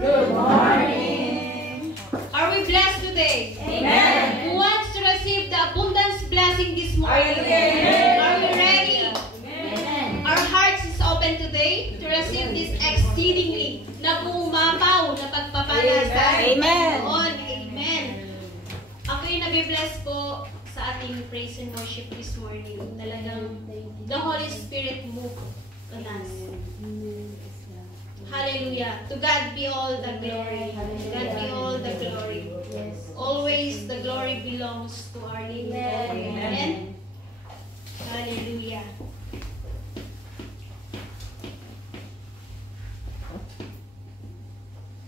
Good morning. Are we blessed today? Amen. Who wants to receive the abundance blessing this morning? Amen. Are we ready? Amen. Our hearts is open today to receive this exceedingly na pumapaw na pagpapala sa Amen. Panginoon. Amen. Ako'y nabibless po sa ating praise and worship this morning. Talagang the Holy Spirit move on us. Hallelujah. To God be all the glory. To God be all the glory. Always the glory belongs to our living God. Amen. Hallelujah.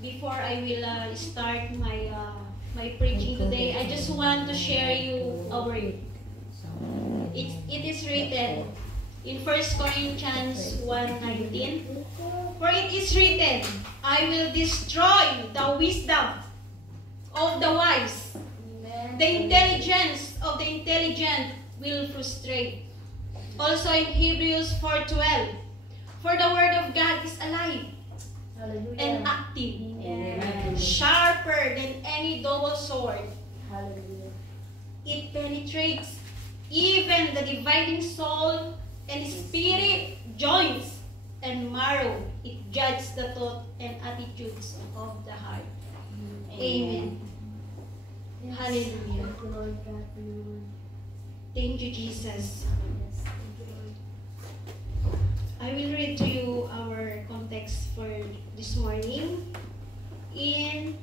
Before I will start my preaching today, I just want to share you a word. It is written in 1 Corinthians 1:19, for it is written, I will destroy the wisdom of the wise. The intelligence of the intelligent will frustrate. Also in Hebrews 4:12, for the word of God is alive and active, sharper than any double sword. It penetrates even the dividing soul and spirit, joints and marrow. It judges the thought and attitudes of the heart. Amen. Hallelujah. Thank you, Jesus. I will read to you our context for this morning in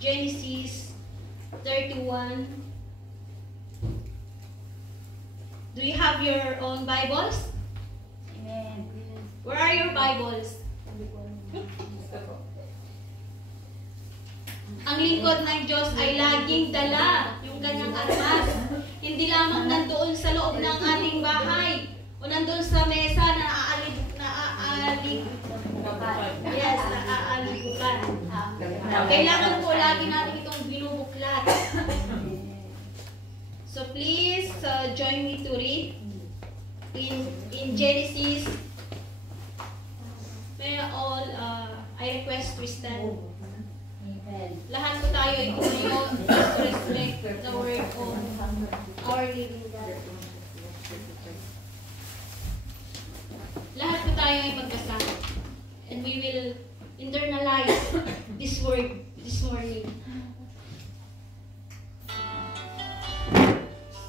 Genesis 31. Do you have your own Bibles? Amen. Where are your Bibles? Ang lingkod ng Diyos ay laging dala yung kanyang armas. Hindi lamang nandoon sa loob ng ating bahay o nandoon sa mesa na naaaligukan. Kailangan po lagi natin itong binubuklat. So please join me to read in Genesis. May all I request to stand. Lahat po tayo ay tumayo to respect the word of our living God. Lahat po tayo ay magkasama. And we will internalize this word this morning.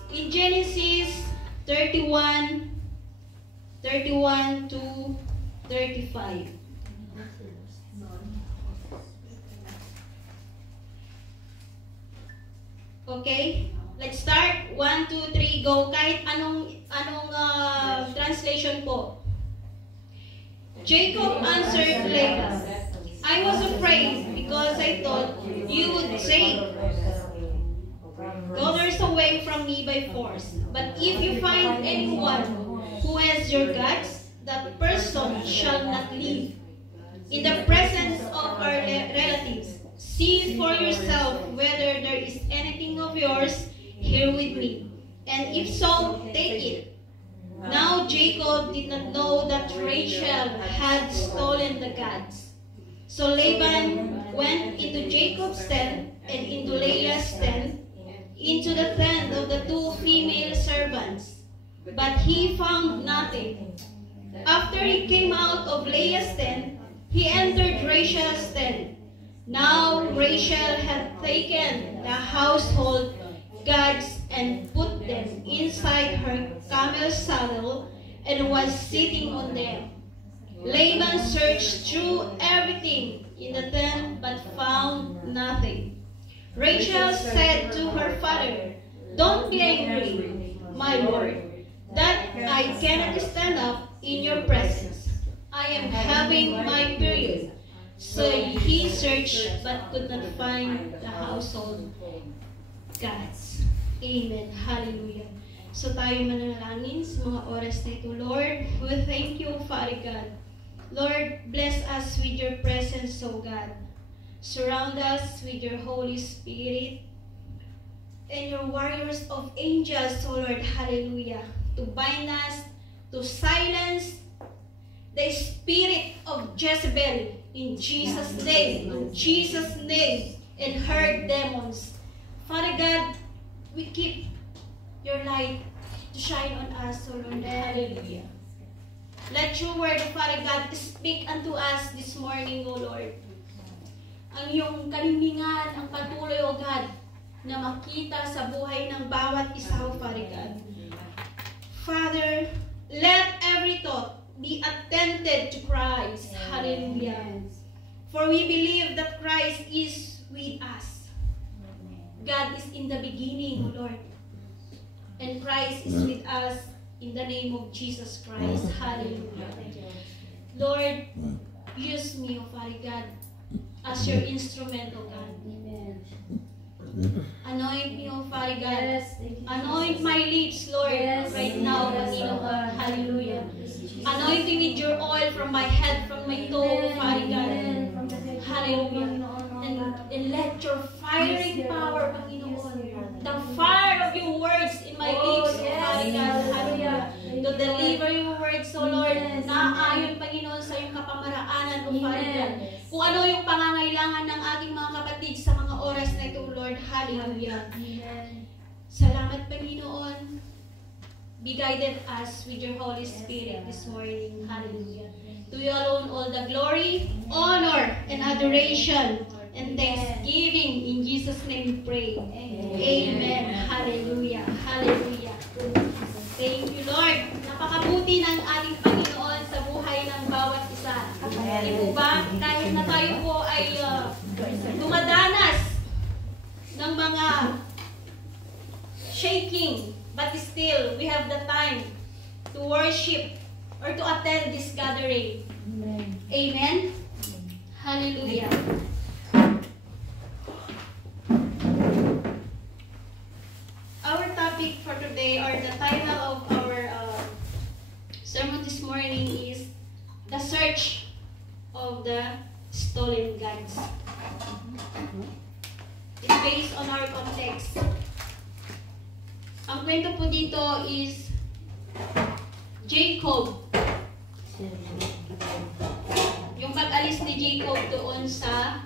In Genesis 31 to 35. Okay? Let's start. 1, 2, 3, go. Kahit anong translation po. Jacob answered Laban, I was afraid because I thought you would say, daughters away from me by force. But if you find anyone who has your guts, that person shall not live. In the presence of our relatives, see for yourself whether there is anything of yours here with me. And if so, take it. Now Jacob did not know that Rachel had stolen the gods. So Laban went into Jacob's tent and into Leah's tent, into the tent of the two female servants. But he found nothing. After he came out of Leah's tent, he entered Rachel's tent. Now Rachel had taken the household gods and put them inside her camel's saddle and was sitting on them. Laban searched through everything in the tent but found nothing. Rachel said to her father, don't be angry, my lord, that I cannot stand up in your presence. I am having my period. So he searched but could not find the household gods. Amen. Hallelujah. So tayo manalangin sa mga oras na ito. Lord, we thank you, Father God. Lord, bless us with your presence, O God. Surround us with your Holy Spirit and your warriors of angels, O Lord. Hallelujah. To bind us, to silence the spirit of Jezebel In Jesus' name. In Jesus' name. And hurt demons. Father God, we keep your light to shine on us, O Lord. Hallelujah. Let your word, Father God, speak unto us this morning, O Lord. Ang iyong kalimingan, ang patuloy, O God, na makita sa buhay ng bawat isa, O Father God. Father, let every thought be attended to Christ. Hallelujah. For we believe that Christ is with us. God is in the beginning, O Lord. And Christ is with us in the name of Jesus Christ. Hallelujah. Lord, use me, O Father God, as your instrument, O God. Anoint me, O Father God. Anoint my lips, Lord, right now, Panginoon. Hallelujah. Anoint me with your oil from my head, from my toe, O Father God. Hallelujah. And let your fiery power, Panginoon, the fire of your words in my lips, O Father God. Hallelujah. To deliver your words, O Lord, na ayon, Panginoon, sa iyong kapamaraanan, O Father God. Kung ano yung pangangailangan ng ating mga kapatid sa mga oras na ito, Lord. Hallelujah. Salamat, Panginoon. Be guided us with your Holy Spirit this morning. Hallelujah. To you alone all the glory, honor, and adoration, and thanksgiving. In Jesus' name we pray. Amen. Hallelujah. Hallelujah. Thank you, Lord. Napakabuti ng ating Panginoon sa buhay ng bawat isa. Hindi po ba? Kahit na tayo po ay dumadanas ng mga shaking, but still, we have the time to worship or to attend this gathering. Amen? Hallelujah. Our topic for today, or the title of our sermon this morning is The Search of the Stolen Gods. It's based on our context. Ang kwento po dito is Jacob. Yung pag-alis ni Jacob doon sa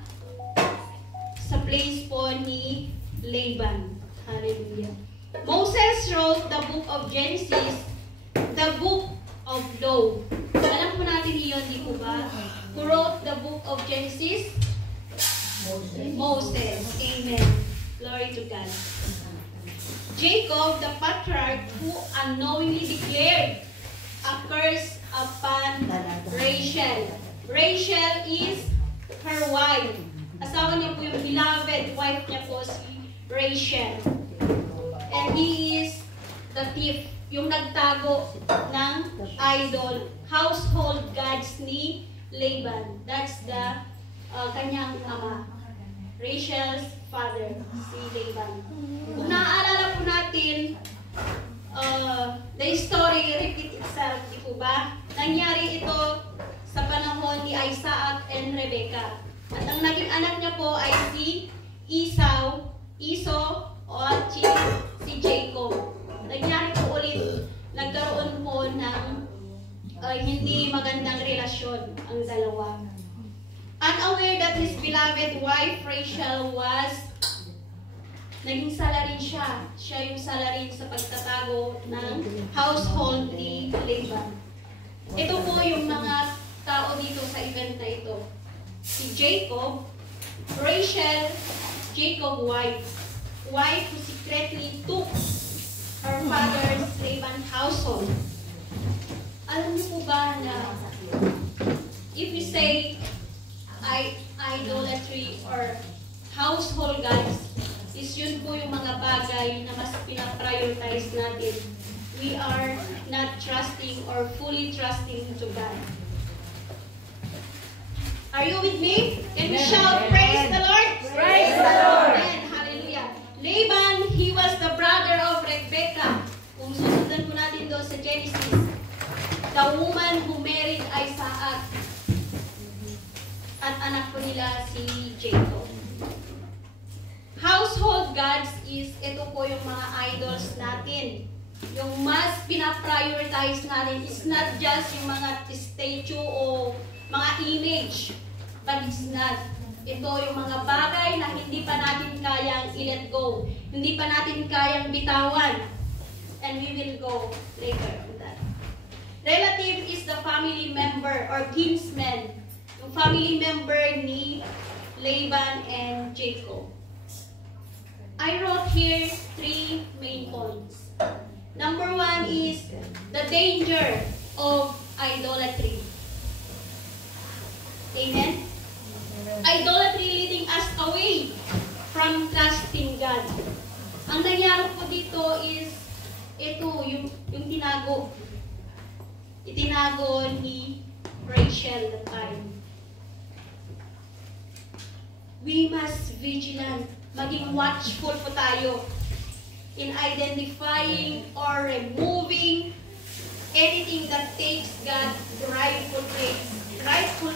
place po ni Laban. Hallelujah. Moses wrote the book of Genesis, the book of law. Alam po natin iyon, di po ba? Who wrote the book of Genesis? Moses. Amen. Glory to God. Jacob, the patriarch, who unknowingly declared a curse upon Rachel. Rachel is her wife. Asawa niya po yung beloved wife niya po si Rachel. And he is the thief, yung nagtago ng idol, household gods ni Laban. That's the kanyang ama. Rachel's father, si Laban. Kung naaalala po natin, the story repeat itself, di po ba? Nangyari ito sa panahon ni Isaac and Rebecca. At ang naging anak niya po ay si Esau o si Jacob. Nangyari po ulit, nagkaroon po ng hindi magandang relasyon ang dalawa. Unaware that his beloved wife Rachel was naging salarin siya. Siya yung salarin sa pagtatago ng household ni Laban. Ito po yung mga tao dito sa event na ito. Si Jacob, Rachel, Jacob wife who secretly took her father's Laban household. Alam niyo po ba na if you say idolatry or household gods, is yun po yung mga bagay na mas pinaprioritize natin. We are not trusting or fully trusting to God. Are you with me? Can we shout, praise the Lord? Praise the Lord! Amen. Hallelujah. Laban, he was the brother of Rebecca. Kung susundan po natin doon sa Genesis, the woman who married Isaac. At anak po nila si Jacob. Household gods is, ito po yung mga idols natin. Yung mas pinaprioritize natin is not just yung mga statue o mga image. but it's not. Ito yung mga bagay na hindi pa natin kayang i-let go. Hindi pa natin kayang bitawan. And we will go later on that. Relative is the family member or kinsman. Yung family member ni Laban and Jacob. I wrote here 3 main points. Number 1 is the danger of idolatry. Amen? Idolatry leading us away from trusting God. Ang nangyari po dito is, ito, yung tinago. Itinago ni Rachel that time. We must vigilant. Maging watchful po tayo in identifying or removing anything that takes God's rightful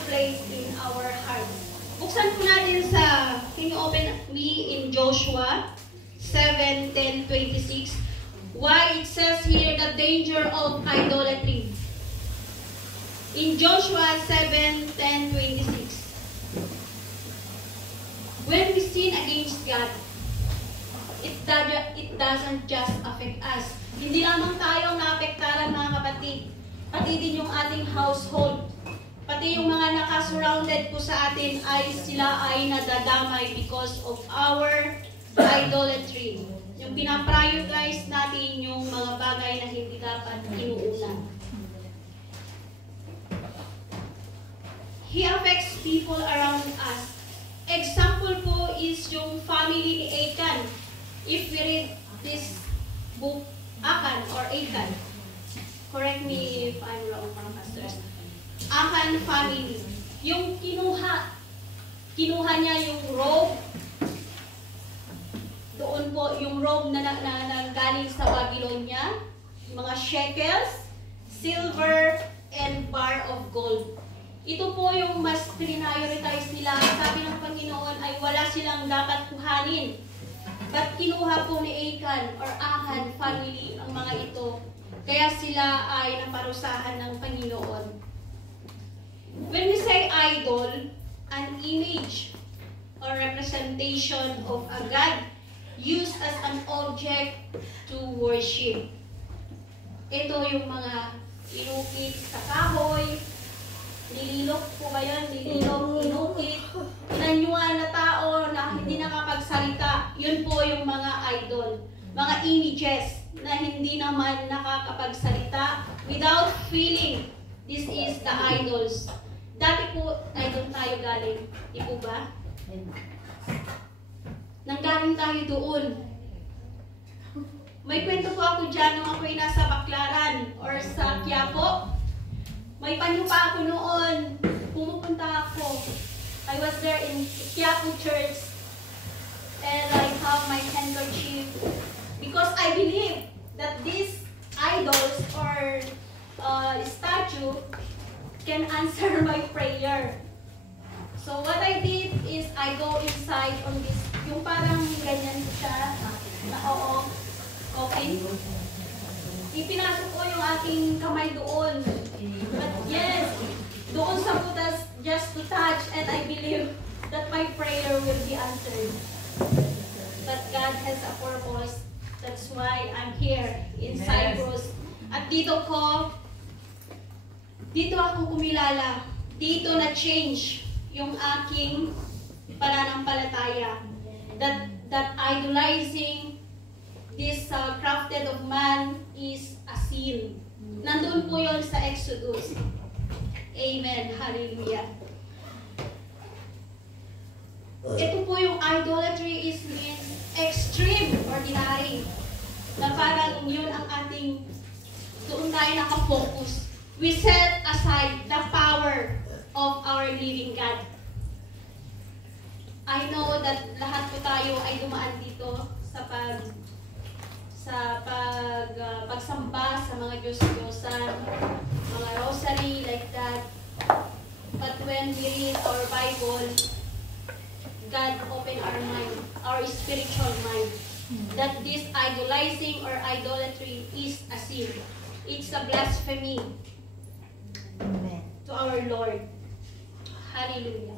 place in our hearts. Buksan po natin can you open me in Joshua 7:10-26. Why it says here the danger of idolatry. In Joshua 7:10-26. When we sin against God, it doesn't just affect us. Hindi lamang tayo naapektaran, mga kapatid. Pati din yung ating household. Pati yung mga nakasurrounded po sa atin sila ay nadadamay because of our idolatry. Yung pinaprioritize natin yung mga bagay na hindi dapat inuuna. He affects people around us. Example po is yung family ni Achan. If we read this book, Achan or Achan, correct me if I'm wrong, mga pastors. Achan family. Yung kinuha niya yung robe, doon po yung robe na galing sa Babylonia, mga shekels, silver, and bar of gold. Ito po yung mas prioritize nila. Sabi ng Panginoon ay wala silang dapat kuhanin. But kinuha po ni Achan or Achan family ang mga ito. Kaya sila ay naparusahan ng Panginoon. When we say idol, an image or representation of a God used as an object to worship. Ito yung mga inukit sa kahoy, nililok po ba yan? Nililok, inukit, inanyuan na tao na hindi nakapagsalita. Yun po yung mga idol. Mga images na hindi naman nakakapagsalita without feeling. This is the idols. Dati po, idol tayo galing. Di po ba? Nanggaling tayo doon. May kwento po ako dyan nung ako'y nasa Baclaran or sa Quiapo. May panyo pa ako noon. Pumupunta ako. I was there in Quiapo Church. And I have my handkerchief. Because I believe that these idols or statue can answer my prayer. So what I did is I go inside on this, yung parang ganyan siya, na coffin. Ipinasok ko yung aking kamay doon. But yes, doon sa butas just to touch, and I believe that my prayer will be answered. But God has a purpose. That's why I'm here in Cyprus. At dito ako kumilala. Dito na change yung aking pananampalataya. That idolizing this crafted of man is a sin. Nandun po yun sa Exodus. Amen. Hallelujah. Ito po yung idolatry means extreme, ordinary. Na parang yun ang ating, doon tayo nakafocus. We set aside the power of our living God. I know that lahat po tayo ay dumaan dito sa pagsamba sa mga Diyos-Diyosan, mga rosary like that. But when we read our Bible, God open our mind, our spiritual mind, that this idolizing or idolatry is a sin. It's a blasphemy to our Lord. Hallelujah.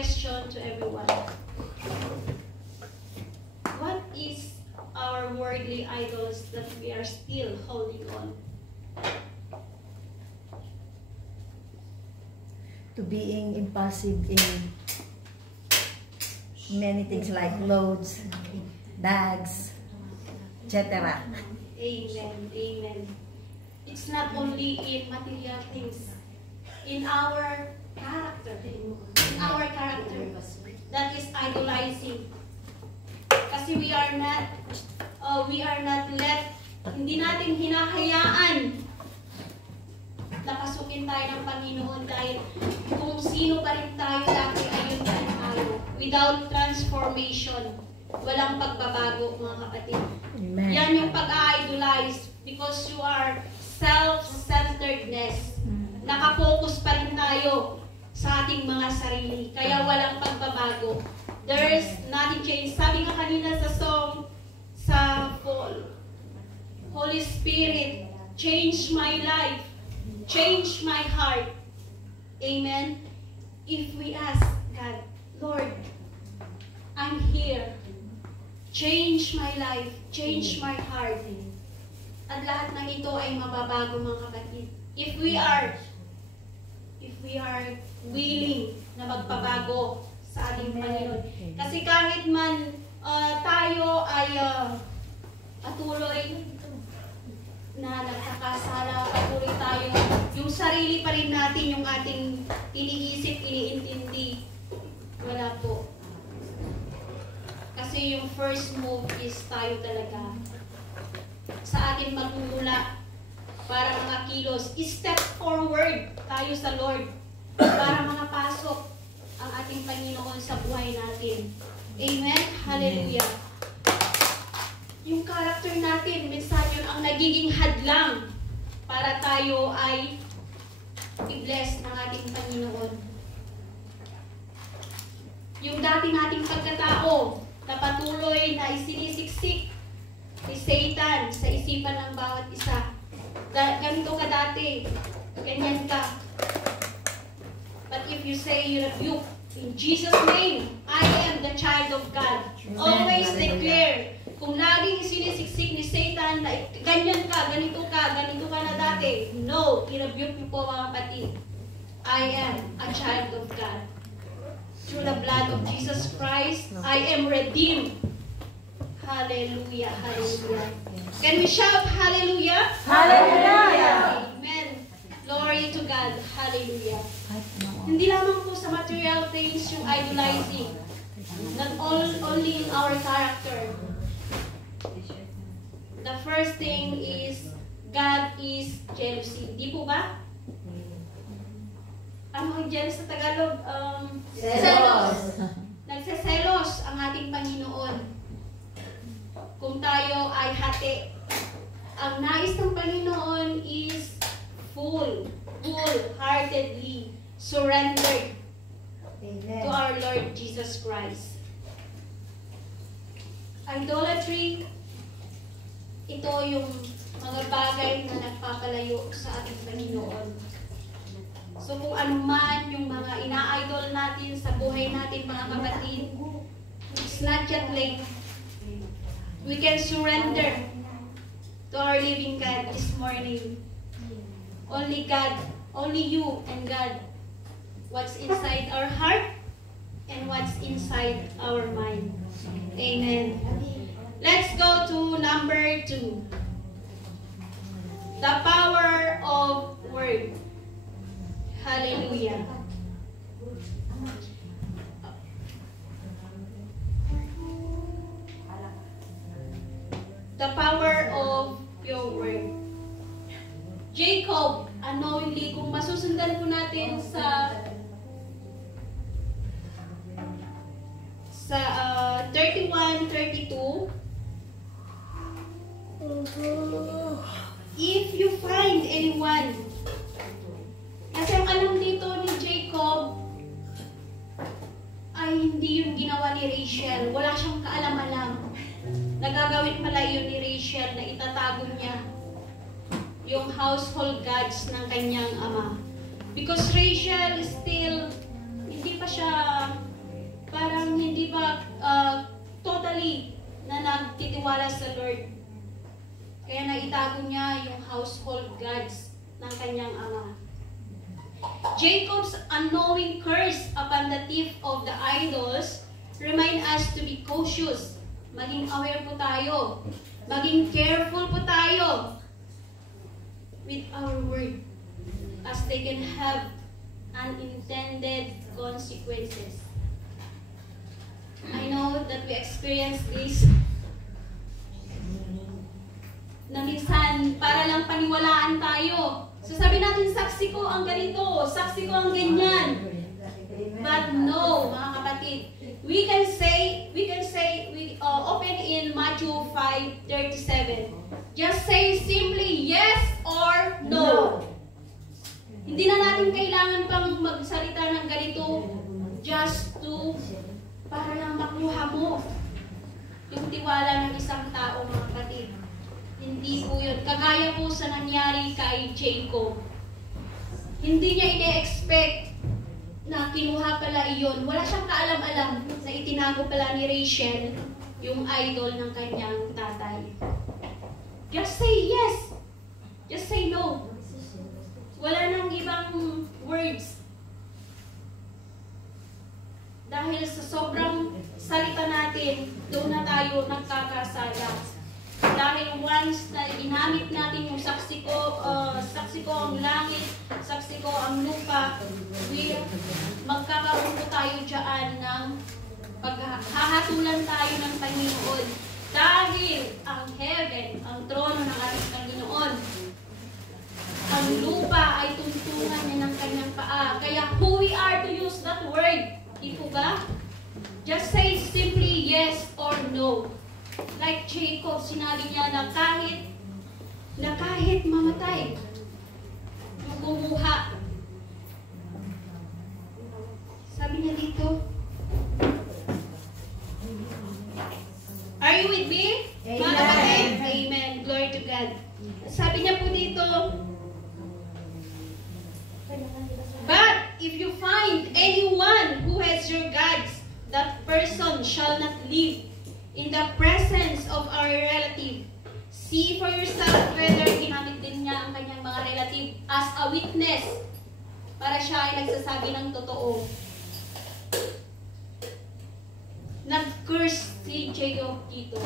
question to everyone. What is our worldly idols that we are still holding on? To being impulsive in many things like clothes, bags, etc. Amen. Amen. It's not only in material things, in our character. In our character. That is idolizing. Kasi we are not hindi natin hinahayaan na pasukin tayo ng Panginoon dahil kung sino pa rin tayo dati, ayun pa rin tayo. Without transformation, walang pagbabago, mga kapatid. Amen. Yan yung pag-idolize because you are self-centeredness. Nakapokus pa rin tayo sa ating mga sarili. Kaya walang pagbabago. There is nothing change. Sabi nga kanina sa song, sa Holy Spirit, change my life. Change my heart. Amen. If we ask God, Lord, I'm here. Change my life. Change my heart. At lahat ng ito ay mababago, mga kapatid. If we are willing na magpabago sa ating Panginoon. Kasi kahit man tayo ay patuloy na nagkakasala, patuloy tayo, yung sarili pa rin natin, yung ating iniisip, iniintindi, wala po. Kasi yung first move is tayo talaga. Sa atin magmumula para mga kilos, step forward tayo sa Lord para makapasok ang ating Panginoon sa buhay natin. Amen? Hallelujah. Yung character natin, minsan yun ang nagiging hadlang para tayo ay i-bless ng ating Panginoon. Yung dati nating pagkatao na patuloy na isinisiksik ni Satan sa isipan ng bawat isa. Ganito ka dati, ganyan ka. But if you say you rebuke, in Jesus' name, I am the child of God. Always declare. Kung laging isinisiksik ni Satan na ganyan ka, ganito ka na dati. No, i-rebuke niyo po, mga kapatid. I am a child of God. Through the blood of Jesus Christ, I am redeemed. Hallelujah, hallelujah. Can we shout hallelujah? Hallelujah! Amen. Glory to God. Hallelujah. Hindi lamang po sa material things yung idolizing. Not only in our character. The first thing is, God is jealousy. Di po ba? Ano ang jealous sa Tagalog? Selos. Nagseselos ang ating Panginoon. Kung tayo ay hati. Ang nais ng Panginoon is full-heartedly surrendered to our Lord Jesus Christ. Idolatry, ito yung mga bagay na nagpapalayo sa ating Panginoon. So kung ano man yung mga ina-idol natin sa buhay natin, mga kapatid, it's not yet late. We can surrender to our living God this morning. Only God, only you and God, what's inside our heart and what's inside our mind. Amen. Let's go to number 2. The power of word. Hallelujah. The power of your word. Jacob, unknowingly, kung masusundan po natin sa 31:32, if you find anyone, kasi ang alam dito ni Jacob ay hindi yung ginawa ni Rachel. Wala siyang kaalam-alam. Nagagawin pala yun ni Rachel na itatago niya yung household gods ng kanyang ama. Because Rachel still, hindi pa siya nagtiwala sa Lord. Kaya naitago niya yung household gods ng kanyang ama. Jacob's unknowing curse upon the thief of the idols remind us to be cautious. Maging aware po tayo. Maging careful po tayo with our word, as they can have unintended consequences. I know that we experience this na minsan para lang paniwalaan tayo. So sabi natin, saksi ko ang ganito, saksi ko ang ganyan. But no, mga kapatid, we can say, we open in Matthew 5:37. Just say simply yes or no. Hindi na natin kailangan pang magsalita ng ganito just to para lang makuha mo yung tiwala ng isang tao, mga kapatid. Hindi po yun. Kagaya po sa nangyari kay Jacob. Hindi niya ine-expect na kinuha pala iyon. Wala siyang kaalam-alam na itinago pala ni Rachel yung idol ng kanyang tatay. Just say yes. Just say no. Wala nang ibang words. Dahil sa sobrang salita natin, doon na tayo nagkakasala. Dahil once na ginamit natin yung saksi ko ang langit, saksi ko ang lupa, magkakaroon po tayo dyan ng paghahatulan tayo ng Panginoon. Dahil ang heaven, ang trono ng ating Panginoon, ang lupa ay tuntungan niya ng kanyang paa. Kaya who we are to use that word? Di po ba? Just say simply yes or no. Like Jacob, sinabi niya na kahit mamatay, yung kumuha. Sabi niya dito, are you with me? Amen. Mga kapatid? Amen. Glory to God. Sabi niya po dito, but if you find anyone who has your gods, that person shall not live in the presence of our relative. See for yourself whether ginamit din niya ang kanyang mga relative as a witness para siya ay nagsasabi ng totoo. Nag-curse si Jacob dito.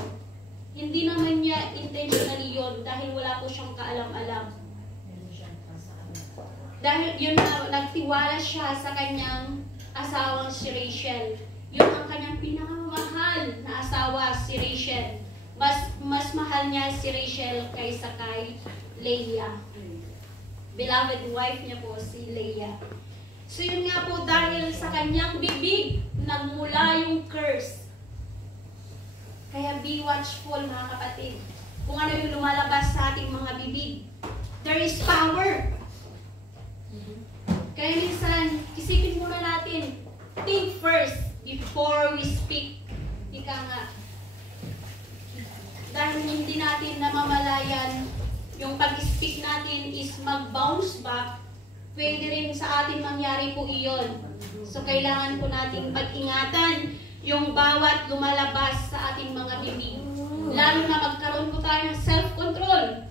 Hindi naman niya intentionally yun dahil wala po siyang kaalam-alam. Dahil yun na, nagtiwala siya sa kanyang asawang si Rachel. Yun ang kanyang pinakamahal na asawa, si Rachel. Mas mahal niya si Rachel kaysa kay Leah. Beloved wife niya po, si Leah. So yun nga po, dahil sa kanyang bibig, nagmula yung curse. Kaya be watchful, mga kapatid. Kung ano yung lumalabas sa ating mga bibig. There is power. Kaya minsan, isipin muna natin, think first before we speak. Ika nga. Dahil hindi natin namamalayan, yung pag-speak natin is mag-bounce back, pwede rin sa atin mangyari po iyon. So, kailangan po nating pag-ingatan yung bawat lumalabas sa ating mga bibig. Lalo na magkaroon po tayo ng self-control.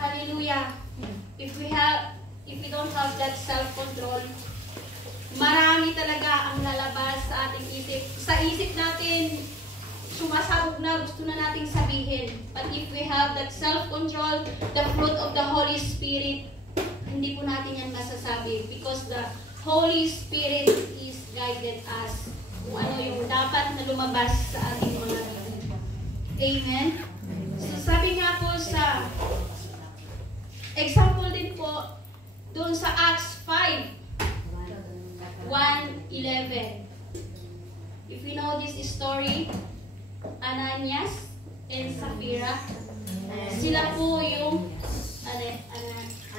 Hallelujah. If we don't have that self-control, marami talaga ang lalabas sa ating isip. Sa isip natin, sumasabog na, gusto na nating sabihin. But if we have that self-control, the fruit of the Holy Spirit, hindi po natin yan masasabi. Because the Holy Spirit is guided us kung ano yung dapat na lumabas sa ating mga bibig. Amen? So sabi nga po sa example din po, doon sa Acts 5:1-11. If you know this story, Ananias and Sapphira, sila po yung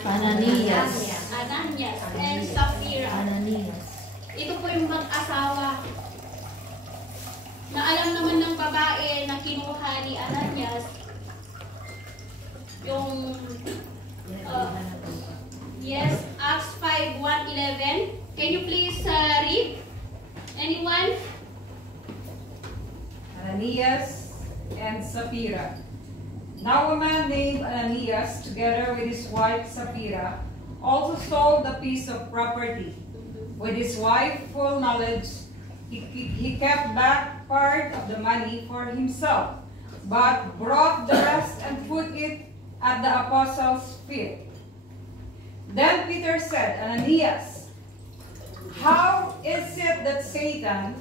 Ananias and Sapphira. Ananias. Ito po yung mag-asawa na alam naman ng babae na kinuha ni Ananias yung yes, Acts 5:1-11. Can you please read? Anyone? Ananias Sapphira. Now a man named Ananias, together with his wife Sapphira, also sold a piece of property. With his wife full knowledge, he kept back part of the money for himself, but brought the rest and put it at the apostles' feet. Then Peter said, Ananias, how is it that Satan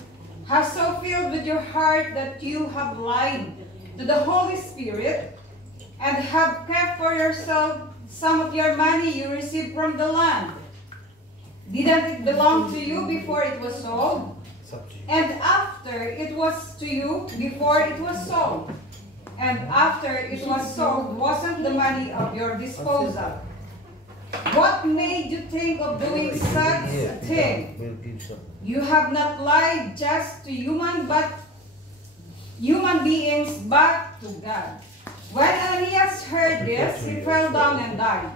has so filled with your heart that you have lied to the Holy Spirit and have kept for yourself some of your money you received from the land? Didn't it belong to you before it was sold? And after it was to you before it was sold? And after it was sold, wasn't the money of your disposal? What made you think of doing such a thing? You have not lied just to human beings, but to God. When Ananias heard this, he fell down and died.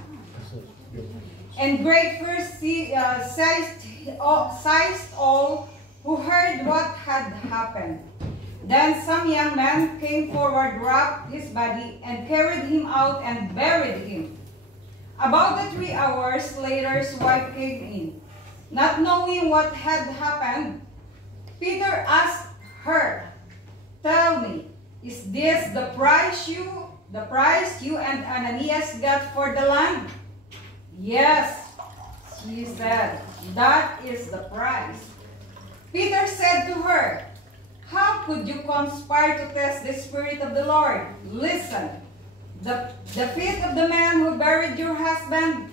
And great fear seized all who heard what had happened. Then some young men came forward, wrapped his body, and carried him out and buried him. About 3 hours later, his wife came in. Not knowing what had happened, Peter asked her, "Tell me, is this the price you and Ananias got for the land?" "Yes," she said, "that is the price." Peter said to her, "How could you conspire to test the Spirit of the Lord? Listen, the feet of the man who buried your husband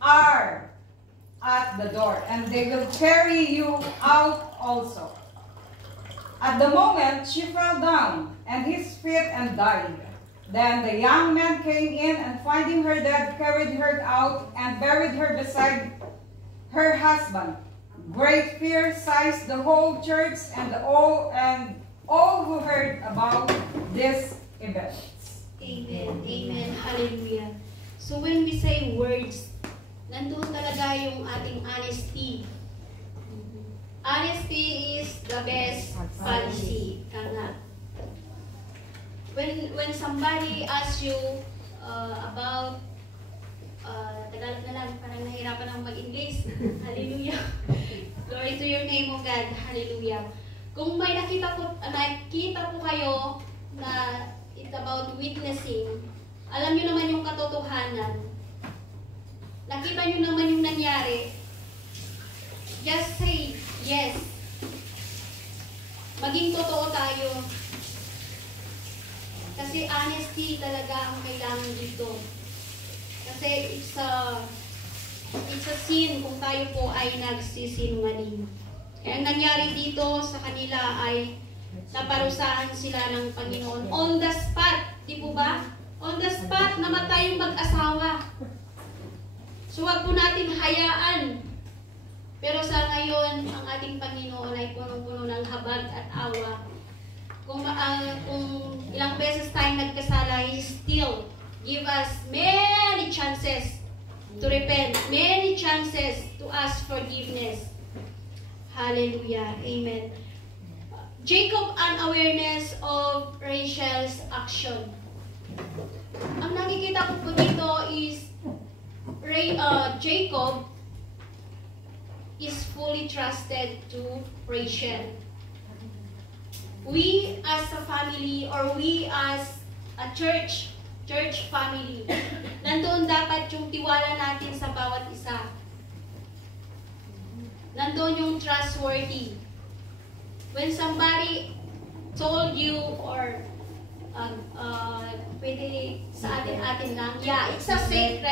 are at the door, and they will carry you out also." At the moment, she fell down at his feet and died. Then the young man came in, and finding her dead, carried her out and buried her beside her husband. Great fear seized the whole church and all who heard about this event. Amen. Amen. Hallelujah. So when we say words, nandun talaga yung ating honesty. Honesty is the best policy. Kanga. When somebody asks you about Tagalog na lang, parang nahirapan akong mag-English. Hallelujah. Glory to your name, O God. Hallelujah. Kung may nakita po kayo na it's about witnessing, alam nyo naman yung katotohanan, nakita nyo naman yung nangyari, just say yes. Maging totoo tayo. Kasi honesty talaga ang kailangan dito. Kasi it's a sin kung tayo po ay nagsisinungaling. Kaya ang nangyari dito sa kanila ay naparusahan sila ng Panginoon. On the spot, di po ba? On the spot, namatay yung mag-asawa. So wag po natin hayaan. Pero sa ngayon, ang ating Panginoon ay punong-puno ng habag at awa. Kung ilang beses tayong nagkasala, He still give us many chances to repent, many chances to ask forgiveness. Hallelujah. Amen. Jacob unawareness of Rachel's action. Ang nakikita ko po dito is Jacob is fully trusted to Rachel. We as a family, or we as a church family, nandoon dapat yung tiwala natin sa bawat isa. Nandoon yung trustworthy. When somebody told you, or pwede sa atin lang, yeah, it's a secret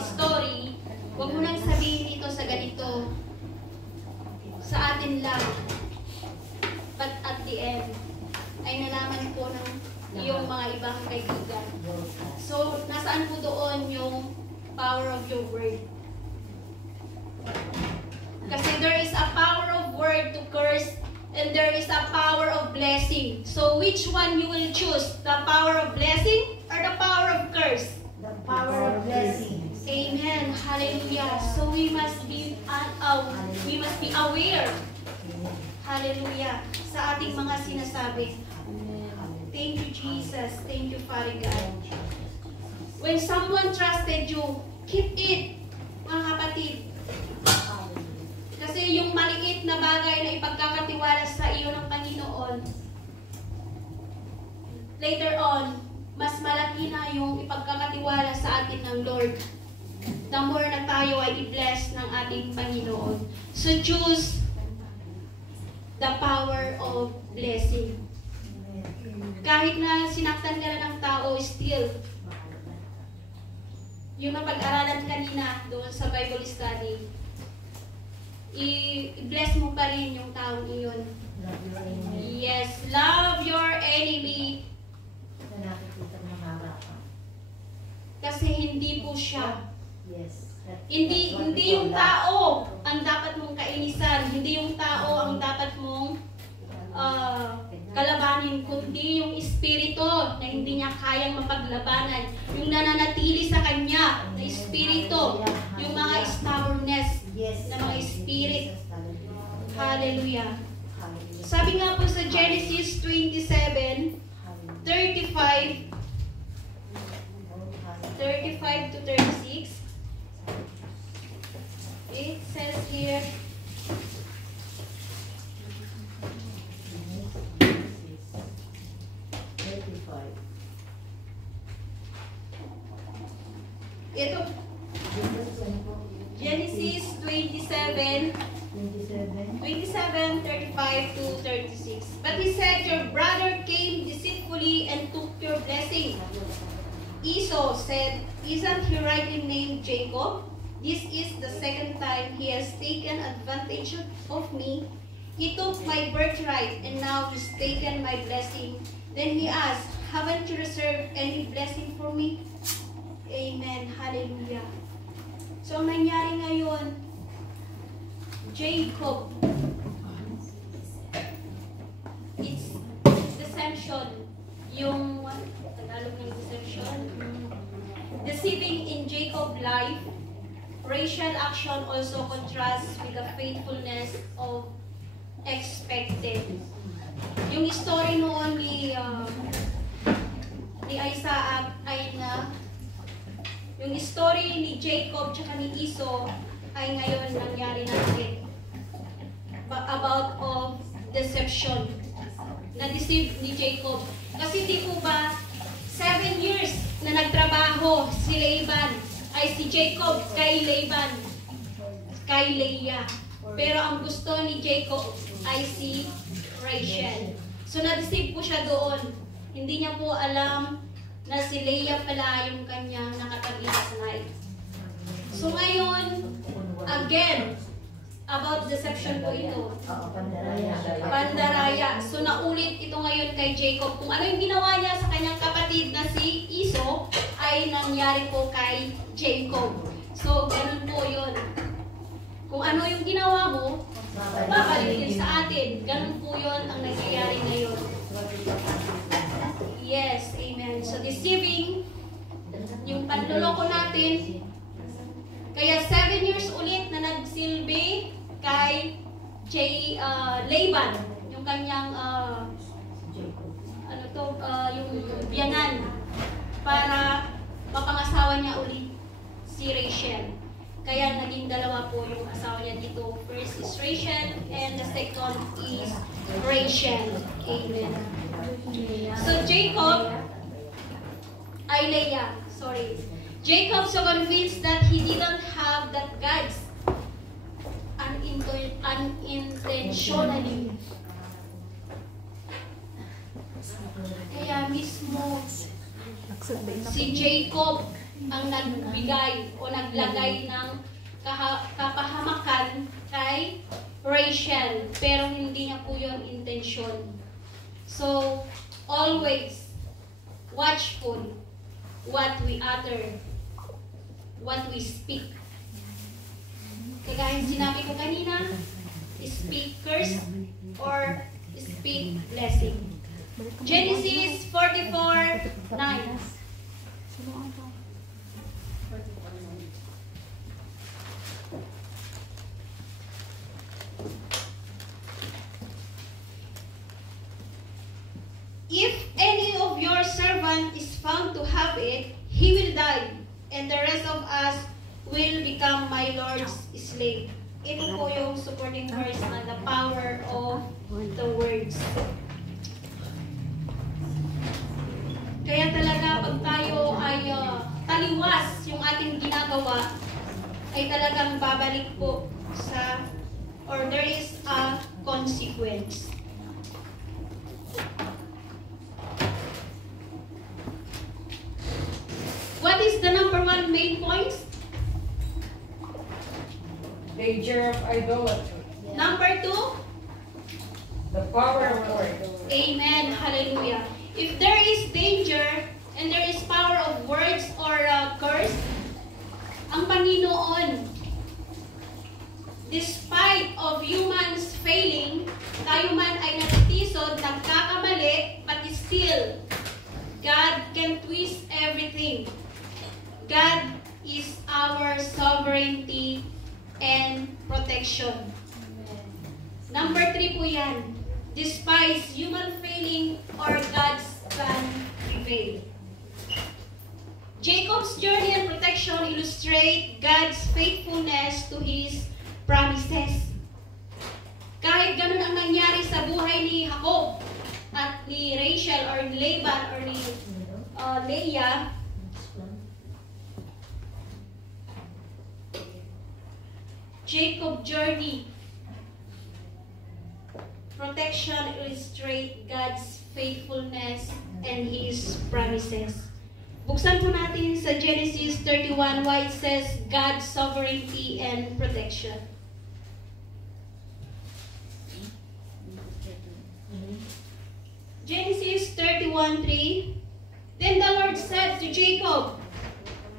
story, huwag mo nang sabihin ito sa ganito. Sa atin lang. But at the end, ay nalaman po ng iyong mga ibang kaibigan. So, nasaan po doon yung power of your word? Kasi there is a power of word to curse, and there is a power of blessing. So, which one you will choose? The power of blessing or the power of curse? The power of blessing. Amen. Hallelujah. So we must be aware. Hallelujah. Sa ating mga sinasabi. Thank you, Jesus. Thank you, Father God. When someone trusted you, keep it, mga kapatid. Kasi yung maliit na bagay na ipagkakatiwala sa iyo ng Panginoon, later on, mas malaki na yung ipagkakatiwala sa atin ng Lord. The more na tayo ay i-bless ng ating Panginoon. So choose the power of blessing. Kahit na sinaktan ka na ng tao, still, yung napag-aralan kanina doon sa Bible study, i-bless mo pa rin yung taong iyon. Yes, love your enemy. Kasi hindi po siya. Hindi yung tao ang dapat mong kainisan, hindi yung tao ang dapat mong kalabanin, kundi yung espiritu na hindi niya kayang mapaglabanan, yung nananatili sa kanya na espiritu, yung mga stubbornness na mga spirit. Hallelujah. Sabi nga po sa Genesis 27, 35 to 36, it says here, ito, Genesis 27, 35 to 36. But he said, your brother came deceitfully and took your blessing. Esau said, isn't he rightly named Jacob? This is the second time he has taken advantage of me. He took my birthright and now he's taken my blessing. Then he asked, haven't you reserved any blessing for me? Amen. Hallelujah. So, ang nangyari ngayon, Jacob, it's deception. Yung, Tagalog ng deception? Deceiving in Jacob's life, racial action also contrasts with the faithfulness of expected. Yung story noon ni Isaac ay na yung story ni Jacob tsaka ni Esau ay ngayon nangyari natin about of deception. Na-deceive ni Jacob. Kasi di po ba 7 years na nagtrabaho si Laban ay si Jacob kay Laban, kay Leah. Pero ang gusto ni Jacob ay si Rachel. So na-deceive po siya doon. Hindi niya po alam na si Leah pala yung kanyang nakatabi sa night. So ngayon, again, about deception po ito. Pandaraya. So naulit ito ngayon kay Jacob. Kung ano yung ginawa niya sa kanyang kapatid na si Esau, ay nangyari po kay Jacob. So ganun po yun. Kung ano yung ginawa mo, babalik din sa atin. Ganun po yun ang nangyayari ngayon. Yes, amen. So deceiving, yung panluloko natin, kaya 7 years ulit na nagsilbi kay Laban, yung kanyang yung biyanan, para mapangasawa niya ulit si Rachel. Kaya naging dalawa po yung asawa niya dito. First is Rachel and the second is Rachel. Amen. So Jacob, Jacob so convinced that he didn't have that God's unintentionally. Kaya mismo si Jacob ang nagbigay o naglagay ng kapahamakan kay Rachel, pero hindi niya po yun intensyon. So, always watchful what we utter, what we speak. Kagaya sinabi ko kanina, speak curse or speak blessing. Genesis 44:9. it, he will die, and the rest of us will become my Lord's slave. Ito po yung supporting verse na the power of the words. Kaya talaga pag tayo ay taliwas yung ating ginagawa, ay talagang babalik po sa, or there is a consequence. What is the number one main point? Danger of idolatry. Number two? The power of words. Amen. Hallelujah. If there is danger and there is power of words or curse, ang Panginoon, despite of humans failing, tayo man ay natitisod, nagkakamali, but still, God can twist everything. God is our sovereignty and protection. Number 3 po yan. Despite human failing or God's plan prevail. Jacob's journey and protection illustrate God's faithfulness to His promises. Kahit ganun ang nangyari sa buhay ni Jacob at ni Rachel or ni Laban or ni Leah, Jacob journey, protection illustrate God's faithfulness and His promises. Buksan po natin sa Genesis 31 why it says God's sovereignty and protection. Genesis 31:3. Then the Lord said to Jacob,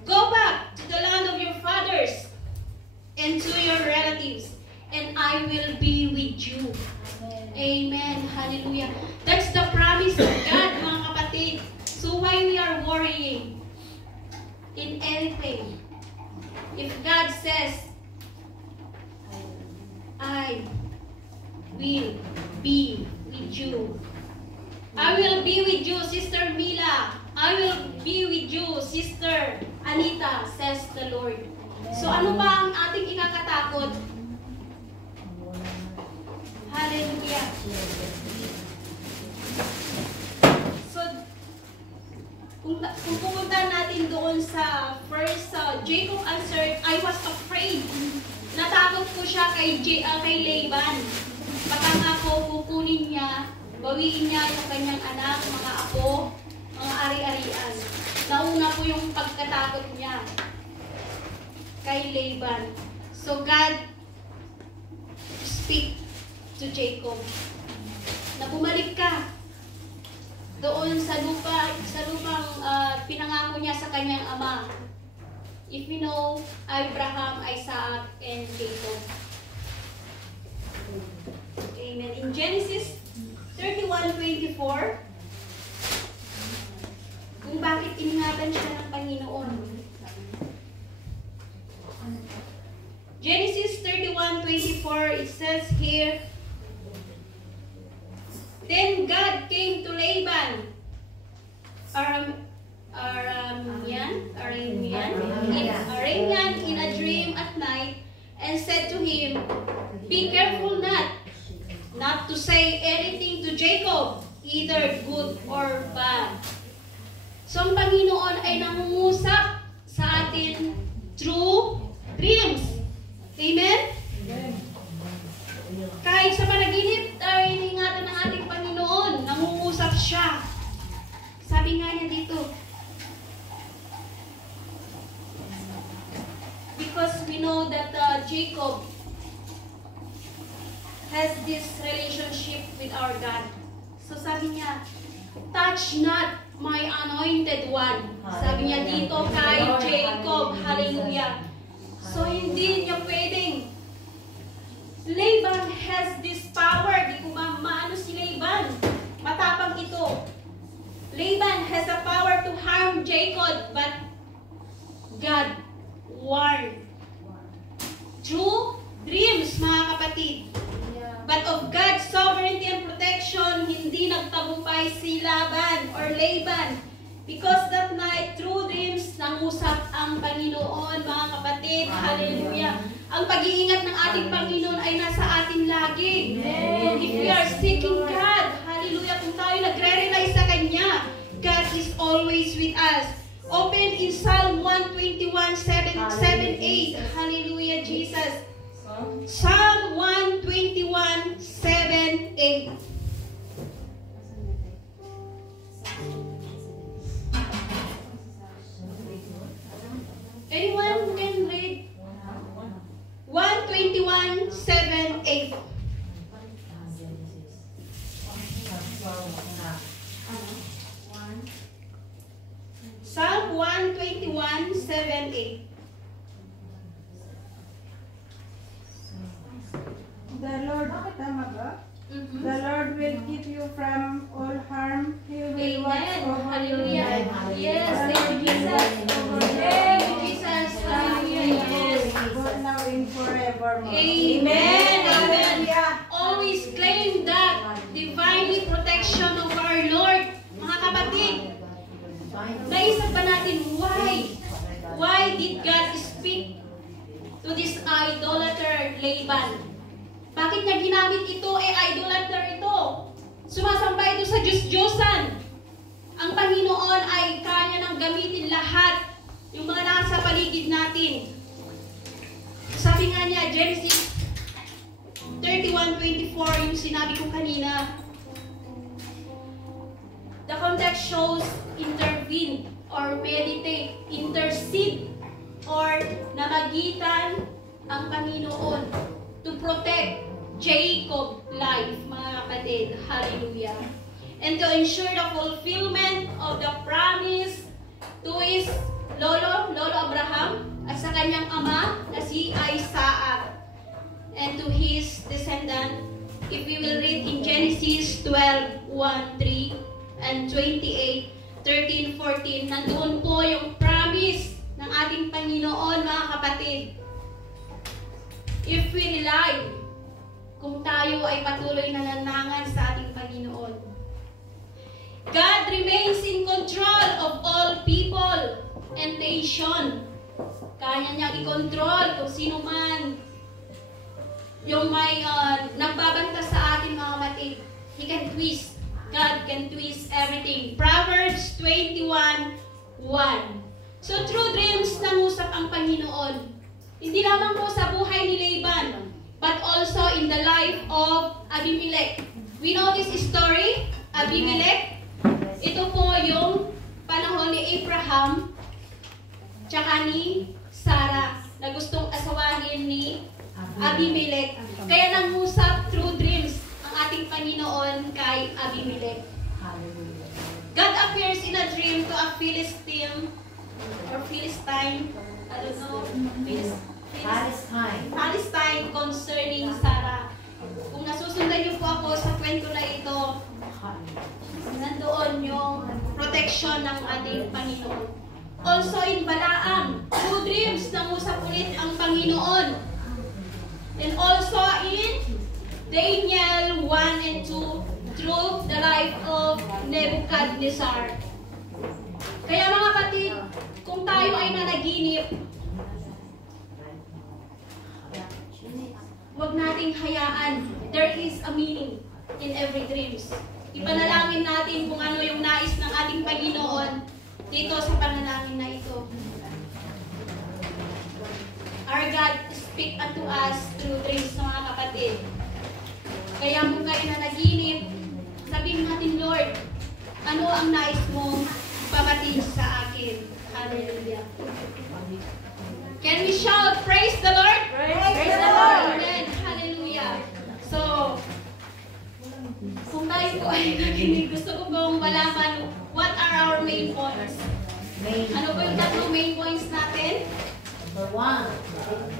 "Go back to the land of your fathers and to your relatives, and I will be with you." Amen. Hallelujah. That's the promise of God, mga kapatid. So why we are worrying in anything? If God says, I will be with you. I will be with you, Sister Mila. I will be with you, Sister Anita, says the Lord. So ano ba ang ating ikakatakot? Hallelujah. So, kung pupunta natin doon sa first, Jacob answered, I was afraid. Natakot ko siya kay Laban. Baka nga ako kukunin niya, bawiin niya yung kanyang anak, mga apo, mga ari-arian. Nauna po yung pagkatakot niya kay Laban. So God speak to Jacob na bumalik ka doon sa lupang pinangako niya sa kanyang ama. If you know Abraham, Isaac, and Jacob. Amen. In Genesis 31:24, kung bakit iningatan siya ng Panginoon. Genesis 31:24, it says here, Then God came to Laban, Aramean in a dream at night, and said to him, Be careful not to say anything to Jacob, either good or bad. So ang Panginoon ay nangungusap sa atin through dreams. Amen? Kahit sa panaginip, tayo iningatan ng ating Panginoon, nangungusap siya. Sabi nga niya dito, because we know that Jacob has this relationship with our God. So sabi niya, touch not my anointed one. Sabi niya dito kay Jacob. Hallelujah. So hindi niya pwedeng. Laban has this power. Di ko maano si Laban. Matapang ito. Laban has the power to harm Jacob, but God warned. Through dreams, mga kapatid. But of God's sovereignty and protection, hindi nagtagumpay si Laban or Laban. Because that night, through dreams, nangusap ang Panginoon, mga kapatid. Hallelujah. Ang pag-iingat ng ating Panginoon ay nasa atin lagi. If we are seeking God, hallelujah, kung tayo nagre-rely sa Kanya, God is always with us. Open in Psalm 121:7-8. Hallelujah, Jesus. Psalm 121:7-8. Anyone who can read 121:7-8. Psalm 121:7-8. The Lord, tama ba? The Lord will keep you from all harm. He will watch Amen. over Hallelujah. you. Yes, thank you, Jesus. Thank you, Jesus. Hallelujah. Yes. Both now and forevermore. Amen. Amen. Always claim that divinely protection of our Lord. Mga kapatid, naisip ba natin why? Why did God speak to this idolater Laban? Bakit niya ginamit ito? Idolater ito. Sumasamba ito sa Diyos-Diyosan. Ang Panginoon ay kaya nang gamitin lahat yung mga nasa paligid natin. Sabi nga niya, Genesis 31:24, yung sinabi ko kanina. The context shows intervene or meditate, intercede, or namagitan ang Panginoon to protect Jacob life, mga kapatid. Hallelujah. And to ensure the fulfillment of the promise to his Lolo Abraham, at sa kanyang ama na si Isaac, and to his descendant. If we will read in Genesis 12:1-3 and 28:13-14, nandoon po yung promise ng ating Panginoon, mga kapatid. If we rely, kung tayo ay patuloy na nanangan sa ating Panginoon. God remains in control of all people and nation. Kaya niyang i-control kung sino man yung may nagbabanta sa atin, mga kapatid. He can twist. God can twist everything. Proverbs 21:1. So through dreams, nangusap ang Panginoon. Hindi lamang po sa buhay ni Laban, but also in the life of Abimelech. We know this story, Abimelech. Ito po yung panahon ni Abraham tsaka ni Sarah na gustong asawahin ni Abimelech. Kaya nangusap through dreams ang ating Panginoon kay Abimelech. God appears in a dream to a Philistine, I don't know, Palestine concerning Sarah. Kung nasusundan niyo po ako sa kwento na ito, nandoon yung protection ng ating Panginoon. Also in Balaam, through dreams, nangusap ulit ang Panginoon. And also in Daniel 1 and 2, through the life of Nebuchadnezzar. Kaya mga kapatid, kung tayo ay nanaginip, huwag nating hayaan. There is a meaning in every dreams. Ipanalangin natin kung ano yung nais ng ating Panginoon dito sa panalangin na ito. Our God speak unto us through dreams, mga kapatid. Kaya kung kayo nanaginip, sabihin natin, Lord, ano ang nais mong pabatid sa akin? Hallelujah. Can we shout, praise the Lord? Praise the Lord. Amen. Hallelujah. So, kung tayo po ay nakinig, gusto ko pong malaman, what are our main points? Ano po yung tatlong main points natin? Number 1,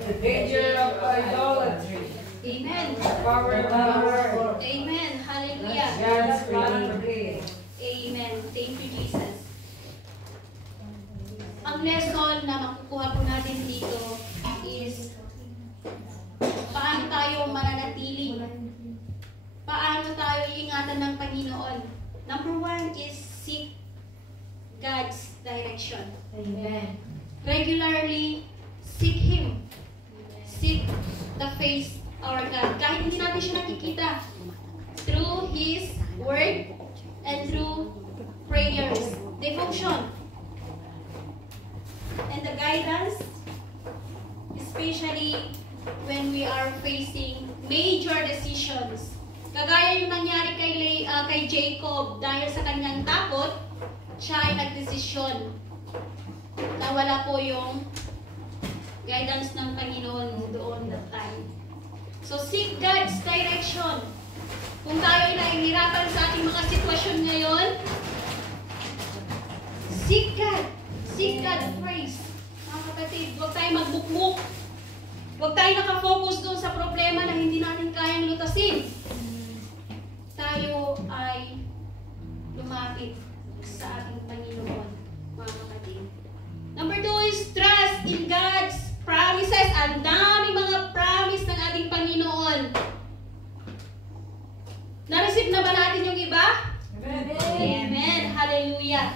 The danger of idolatry. Amen. Power of the word. Amen. Hallelujah. God's plan to be. Amen. Thank you, Jesus. Ang lesson na makukuha po natin dito is paano tayo mananatili. Paano tayo iingatan ng Panginoon. Number 1 is seek God's direction. Amen. Regularly seek Him. Seek the face of our God. Kahit hindi natin siya nakikita. Through His Word and through prayers, devotion, and the guidance, especially when we are facing major decisions. Kagaya yung nangyari kay Jacob, dahil sa kanyang takot, siya ay nagdesisyon na wala po yung guidance ng Panginoon doon that time. So seek God's direction. Kung tayo ay nahihirapan sa ating mga sitwasyon ngayon, seek God. Seek God and praise. Mga kapatid, huwag tayo magbukbuk. Huwag tayo nakafocus doon sa problema na hindi natin kayang lutasin. Tayo ay lumapit sa ating Panginoon, mga kapatid. Number 2 is trust in God's promises. Ang dami mga promise ng ating Panginoon. Na-receive na ba natin yung iba? Amen. Amen. Hallelujah.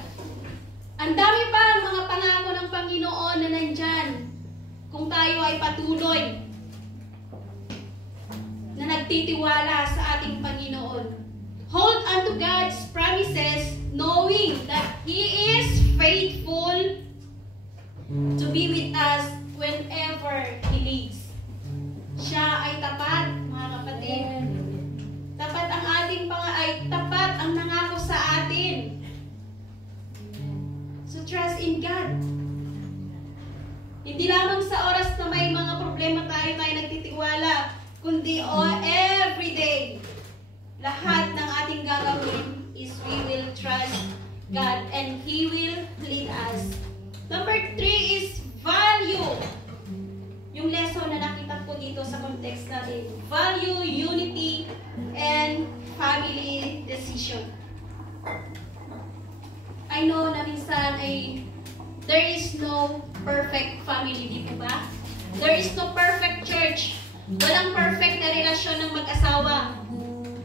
Ang dami pa ang mga pangako ng Panginoon na nandyan kung tayo ay patuloy na nagtitiwala sa ating Panginoon. Hold on to God's promises knowing that He is faithful to be with us whenever He leads. Siya ay tapat, mga kapatid. Tapat ang ating tapat ang nangako sa atin. So trust in God. Hindi lamang sa oras na may mga problema tayo nagtitiwala, kundi every day. Lahat ng ating gagawin is we will trust God and He will lead us. Number 3 is value. Yung lesson na nakita ko dito sa context natin. Value, unity, and family decision. I know na minsan ay there is no perfect family, di po ba? There is no perfect church. Walang perfect na relasyon ng mag-asawa.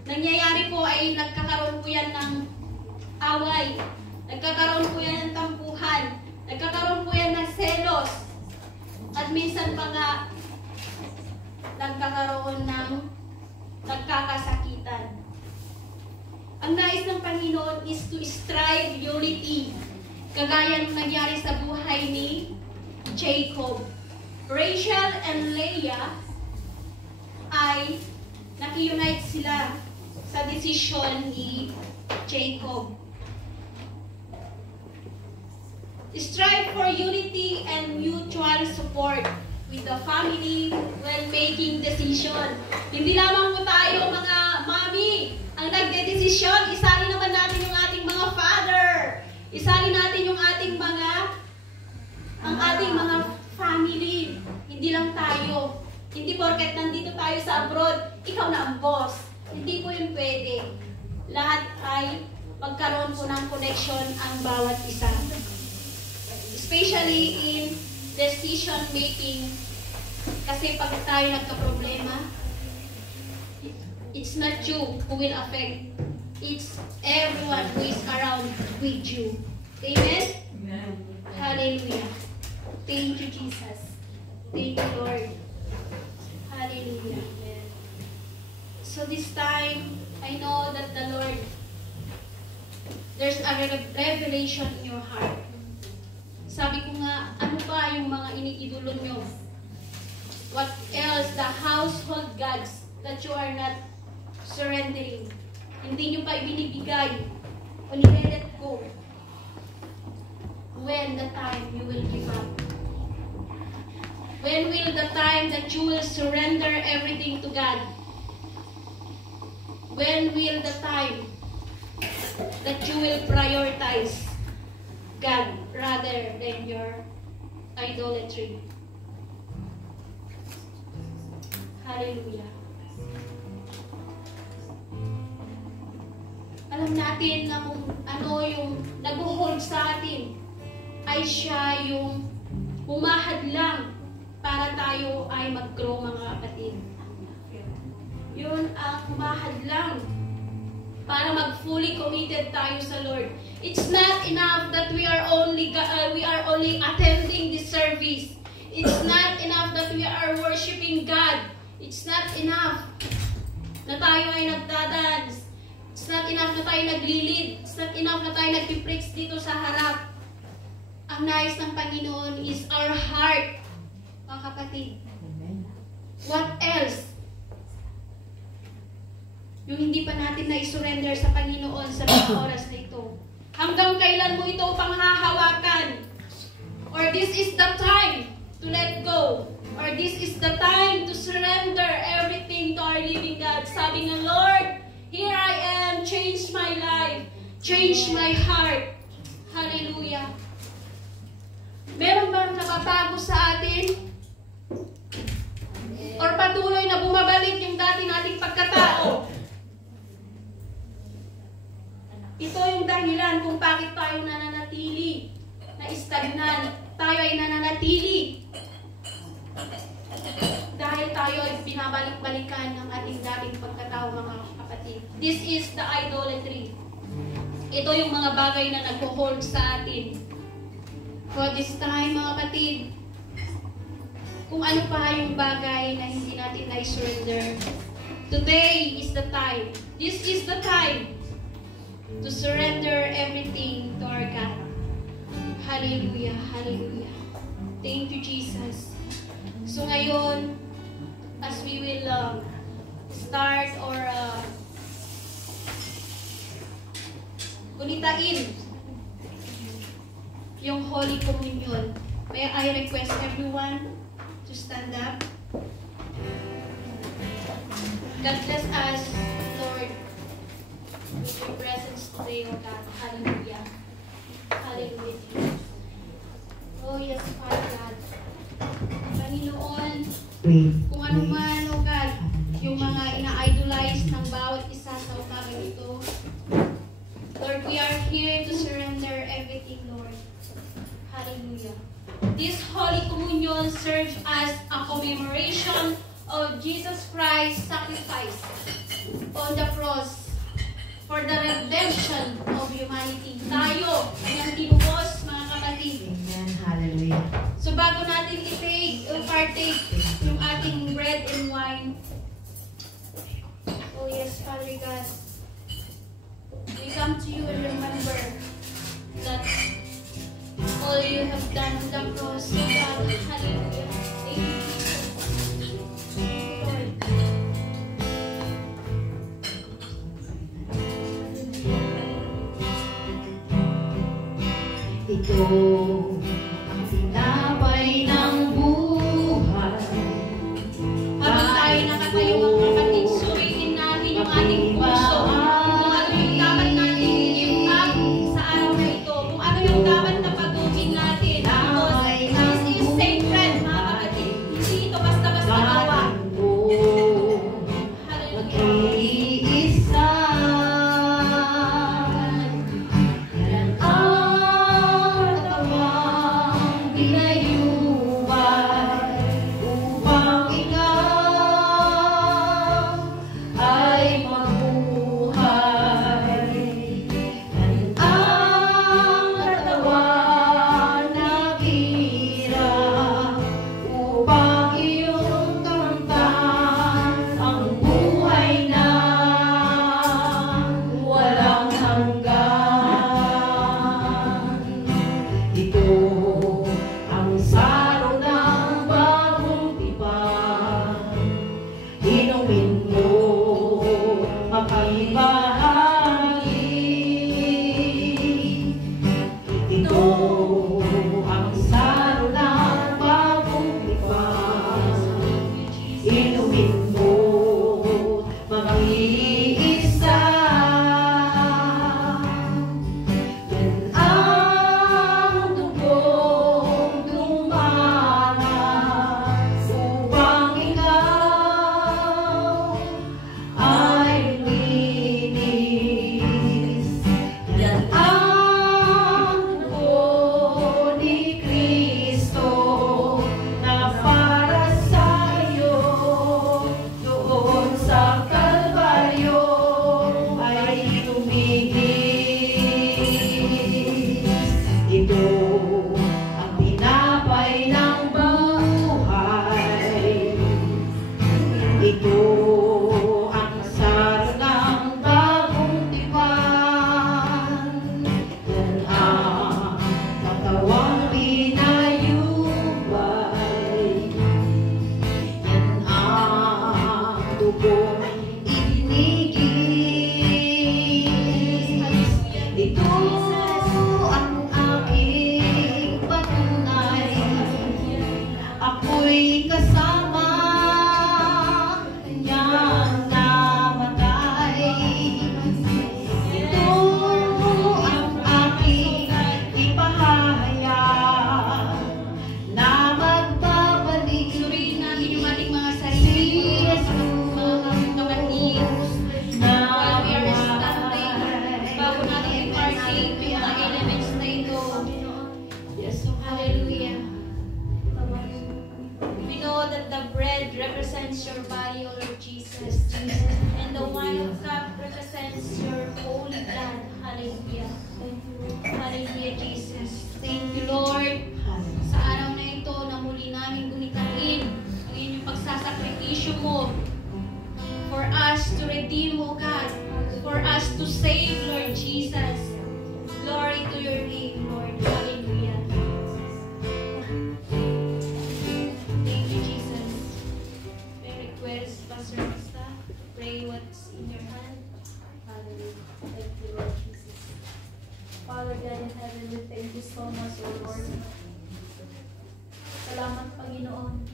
Nangyayari po ay nagkakaroon po yan ng away. Nagkakaroon po yan ng tampuhan. Nagkakaroon po yan ng selos. At minsan pa nga, nagkakaroon ng nagkakasakitan. Ang nais ng Panginoon is to strive unity. Kagaya ng nangyari sa buhay ni Jacob. Rachel and Leah ay naki-unite sila sa desisyon ni Jacob. Strive for unity and mutual support with the family when making decision. Hindi lamang po tayo mga mami ang nagde-desisyon, isali naman natin yung ating mga father. Isali natin yung ating ang ating mga family. Hindi lang tayo. Hindi porket nandito tayo sa abroad, ikaw na ang boss. Hindi po yun pwede. Lahat ay magkaroon po ng connection ang bawat isa. Especially in decision making. Kasi pag tayo nagka-problema, it's not you who will affect. It's everyone who is around with you. Amen? Amen. Hallelujah. Thank you, Jesus. Thank you, Lord. Hallelujah. So this time, I know that the Lord, there's a revelation in your heart. Sabi ko nga, ano pa yung mga iniidolo nyo? What else? The household gods that you are not surrendering. Hindi nyo pa ibinibigay o nire-let go. When the time you will give up? When will the time that you will surrender everything to God? When will the time that you will prioritize God rather than your idolatry? Hallelujah. Alam natin na kung ano yung nag-hold sa atin ay siya yung humahadlang para tayo ay mag-grow, mga kapatid. Yun ang humahadlang para mag-fully committed tayo sa Lord. It's not enough that we are only attending this service. It's not enough that we are worshiping God. It's not enough na tayo ay nagdadance. It's not enough na tayo naglilid. It's not enough na tayo nagpipreach dito sa harap. Ang nais ng Panginoon is our heart, mga kapatid. What else? Yung hindi pa natin na-surrender sa Panginoon sa mga oras na ito. Hanggang kailan mo ito panghahawakan? Or this is the time to let go. Or this is the time to surrender everything to our living God. Sabi ng Lord, here I am, change my life, change my heart. Hallelujah. Meron bang nababago sa atin? Or patuloy na bumabalik yung dati nating pagkatao? Ito yung dahilan kung bakit tayo nananatili na stagnan. Tayo ay nananatili dahil tayo ay binabalik-balikan ng ating dating pagkatao, mga kapatid. This is the idolatry. Ito yung mga bagay na nag-hold sa atin. For this time, mga kapatid, kung ano pa yung bagay na hindi natin na-surrender, today is the time. This is the time to surrender everything to our God. Hallelujah, hallelujah. Thank you, Jesus. So ngayon, as we will start or gunitain yung Holy Communion, may I request everyone to stand up. God bless us, Lord, with your presence today, O God. Hallelujah. Hallelujah, Jesus. Oh yes, Father God. Panginoon, kung ano man, O God, yung mga ina-idolize ng bawat isa sa umagang ito, Lord, we are here to surrender everything, Lord. Hallelujah. This Holy Communion serves as a commemoration of Jesus Christ's sacrifice on the cross for the redemption of humanity. Tayo ang tinubos, mga kapatid. Amen. Hallelujah. So bago natin partake yung ating bread and wine, oh yes, Father God, we come to you and remember that all you have done on the cross, oh God. Hallelujah. Thank you, Jesus. Thank you, Lord. Ito ang tinapay ng buhay. Habang tayo nakatayo, mga kapatid, suriin natin yung ating puso. Kung ano yung dapat natin i-give up sa araw na ito. Kung ano yung dapat na pag-ubing natin. Because this is sacred, mga kapatid. Hindi ito basta-basta gawa. Hallelujah. Yan ang katawan Ito ang sarang bagong tipan. Yan ang katawang pinayubay. Yan ang dugong ibinigay. Ito ang aking patunay. Ako'y kasama niyang namatay. Ito ang aking ipahahayag na magbabalik. Suriin natin yung ating mga sarili, mga kapatid, while we are standing, bago natin i-partake yung mga elements na ito. Yes, Hallelujah. We know that the bread represents your body, O Lord Jesus, and the wine cup represents your holy blood. Hallelujah. Hallelujah, Jesus. Thank you, Lord. Sa araw na ito na muli namin gunitain ang inyong pagsasakripisyo mo for us to redeem, O God, for us to save, Lord Jesus. Glory to your name, Lord. Hallelujah. Thank you, Jesus. May request, Pastor Basta, pray what's in your hand. Hallelujah. Thank you, Lord Jesus. Father God in heaven, we thank you so much, O Lord. Salamat, Panginoon,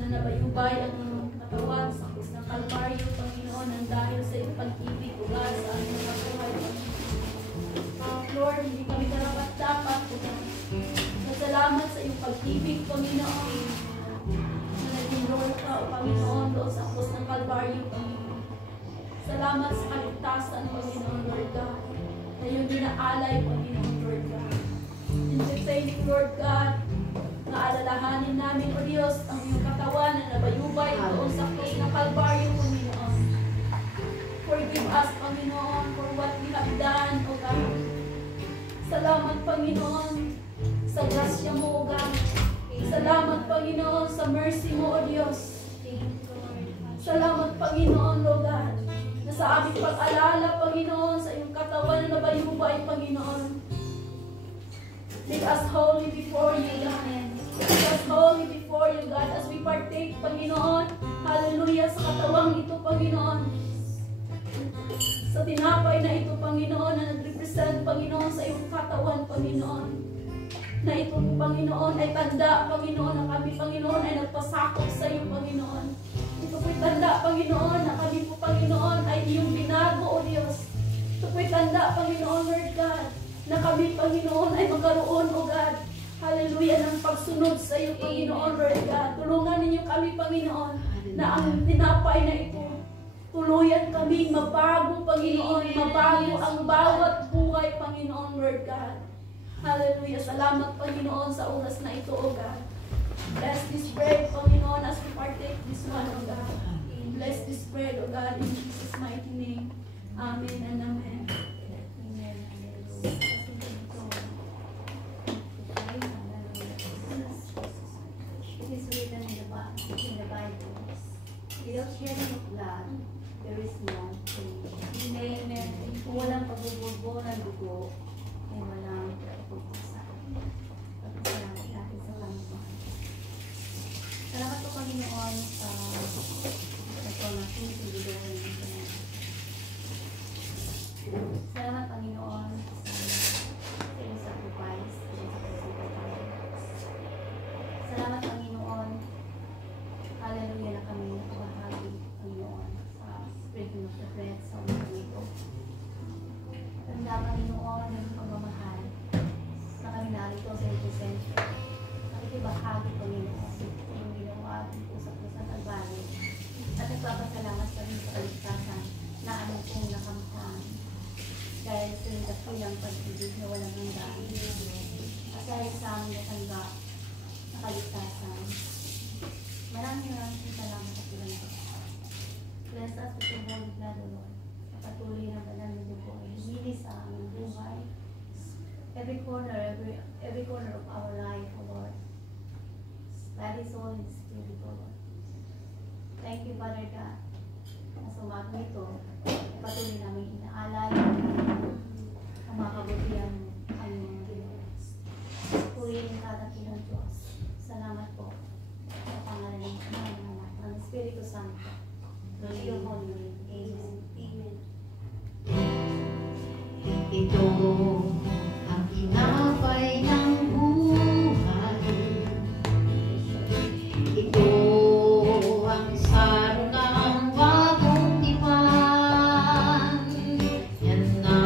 na nabayubay ang iyong katawan sa krus ng Kalbaryo, Panginoon, ang dahil sa iyong pag-ibig, O God, sa aming mga buhay, Lord, hindi kami karapat-dapat, O God. Salamat sa iyong pag-ibig, Panginoon, na naging Lord ka, O Panginoon, doon sa krus ng Kalbaryo, Panginoon. Salamat sa kaligtasan, Panginoon, Lord God, na iyong dinaalay, Panginoon, Lord God. And we thank you, Lord God, na alalahanin namin, O Diyos, ang iyong katawan na nabayubay doon sa krus ng Kalbaryo, Panginoon. Forgive us, Panginoon, for what we have done, O God. Salamat, Panginoon, sa grasya mo, O God. Salamat, Panginoon, sa mercy mo, O Diyos. Salamat, Panginoon, O God, na sa aming pag-alala, Panginoon, sa iyong katawan na nabayubay, Panginoon. Make us holy before you, God. Make us holy before you, God, as we partake, Panginoon. Hallelujah, sa katawang ito, Panginoon. Sa tinapay na ito, Panginoon, na nag-represent, Panginoon, sa iyong katawan, Panginoon. Na ito, Panginoon, ay tanda, Panginoon, na kami, Panginoon, ay nagpasakop sa iyo, Panginoon. Ito po'y tanda, Panginoon, na kami po, Panginoon, ay iyong binago, O Diyos. Ito po'y tanda, Panginoon, Lord God, na kami, Panginoon, ay magkaroon, O God, hallelujah, ng pagsunod sa iyo, Panginoon, Lord God. Tulungan ninyo kami, Panginoon, na ang tinapay na ito, tuluyan kami mabago, Panginoon, mabago ang bawat buhay, Panginoon, Lord God. Hallelujah. Salamat, Panginoon, sa oras na ito, O God. Bless this bread, Panginoon, as we partake this one, O God. Bless this bread, O God, in Jesus' mighty name. Amen and amen. Amen. It is written in the Bible, without shedding of blood, there is no remission. Amen. Kung walang pagbubugo ng dugo, ay walang pagpupusan. Pagpasalamat natin sa Panginoon. Salamat po, Panginoon, sa ito na sinisiluhan ng Panginoon. Salamat, Panginoon, sa iyong sacrifice, sa iyong sacrifice. Salamat, Panginoon. Hallelujah na kami nakabahagi, Panginoon, sa breaking of the bread sa ulit ito. Tanda, Panginoon, ng pagmamahal na kami narito sa epicentro. Nakikibahagi, Panginoon, sa iyong ginawa dito sa Krusang Kalbaryo. At nagpapasalamat kami sa kaligtasan na aming pong nakamtan. Dahil sa iyong dakilang pag-ibig na walang hanggan. At dahil sa aming natanggap na kaligtasan. Maraming salamat sa Panginoon. Bless us with your holy blood, O Lord. Patuloy na banal na dugo ay linis sa aming buhay. Every corner of our life, O Lord. Body, soul, and spirit, O Lord. Thank you, Father God. Sa umaga ito, patuloy namin inaalala ang mga kabutihan kanyang ginawa. Purihin ka ng Diyos. Salamat po sa pangalan ng Anak ng Espiritu Santo. In your holy name. Amen. Amen. Ito ang tinapay ng buhay. Ito ang saro ng bagong tipan. Yan na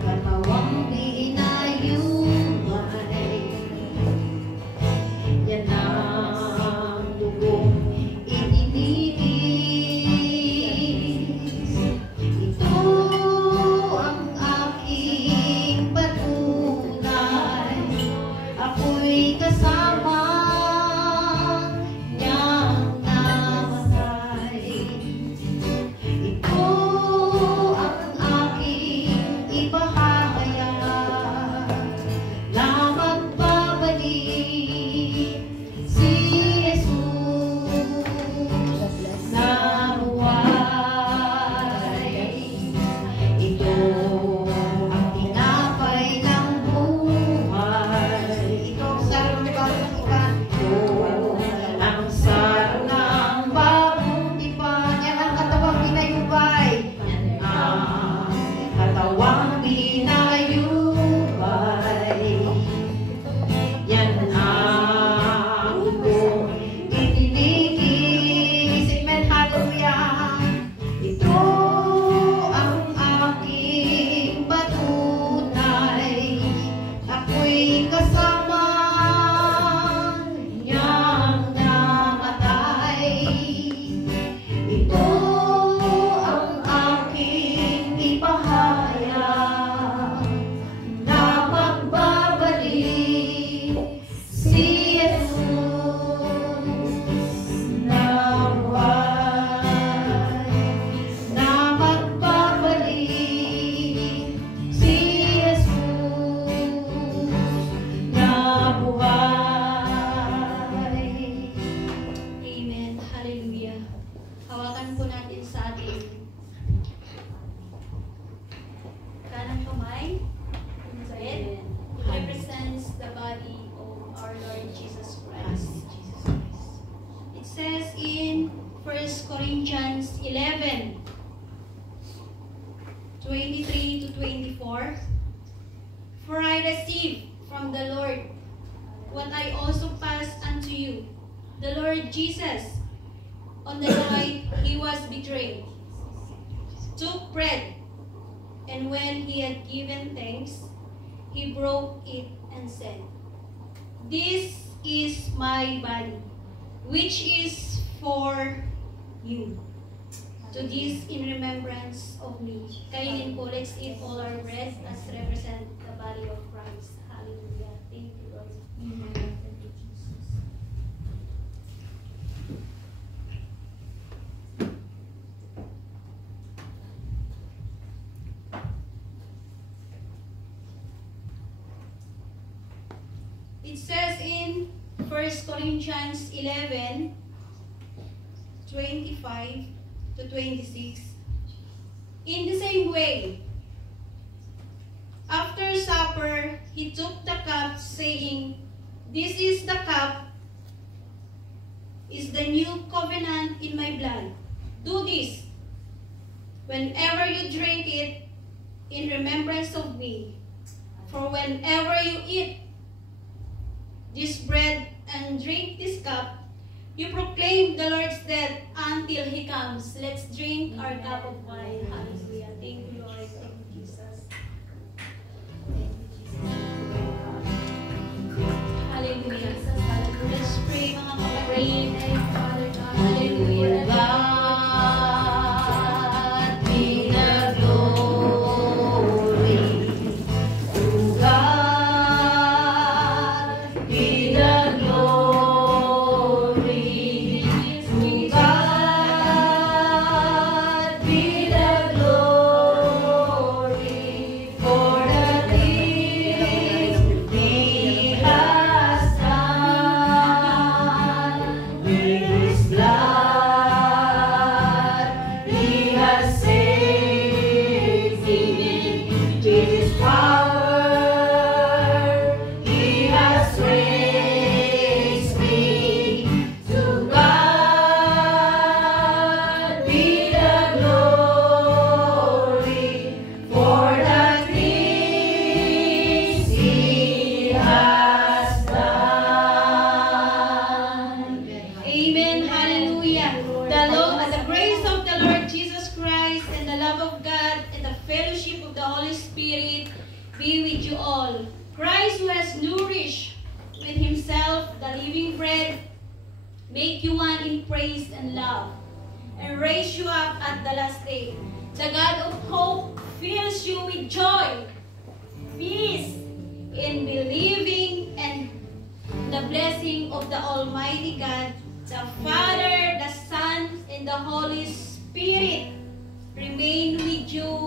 katawang pinayuhay. Yan ang dugong ininigis. Ito ang aking patunay. Ako'y kasama niyang namatay. Ito ang aking ipahahayag na magbabalik si Jesus na buhay. Ito ang tinapay ng buhay. Ito ang saro ng bagong tipan. Ito ang saro ng bagong tipan. Yan ang katawang pinayubay. Yan ang katawang pinayubay. Yan ang dugong itinigis. Amen. Hallelujah. Ito ang aking patunay. Ako'y kasama niyang namatay. Ito ang aking ipahayag na magbabalik si Jesus na buhay. Na magbabalik si Jesus na buhay. Amen. Hallelujah. Hawakan po natin sa ating kanang kamay. So it represents the body of our Lord Jesus Christ. It says in 1 Corinthians 11, 23 to 24, For I received from the Lord what I also passed unto you. The Lord Jesus, on the night he was betrayed, took bread, and when he had given thanks, he broke it and said, This is my body, which is for you. To this in remembrance of me. Kainin po, let's eat all our bread as represent the body of Christ. Hallelujah. Thank you, Lord. Amen. Thank you, Jesus. It says in 1 Corinthians 11, 25 to 26, in the same way, after supper, he took the cup, saying, This is the cup, is the new covenant in my blood. Do this, whenever you drink it, in remembrance of me. For whenever you eat this bread and drink this cup, you proclaim the Lord's death until He comes. Let's drink our cup of wine. Hallelujah. Thank you, Lord. Thank you, Jesus. Hallelujah. Let's pray, mga kapatid. Father God. Hallelujah. God be the glory. To God be the glory. To God be the glory for the things He has done. We Himself, the living bread, make you one in praise and love, and raise you up at the last day. The God of hope fills you with joy, peace, in believing, and the blessing of the Almighty God, the Father, the Son, and the Holy Spirit remain with you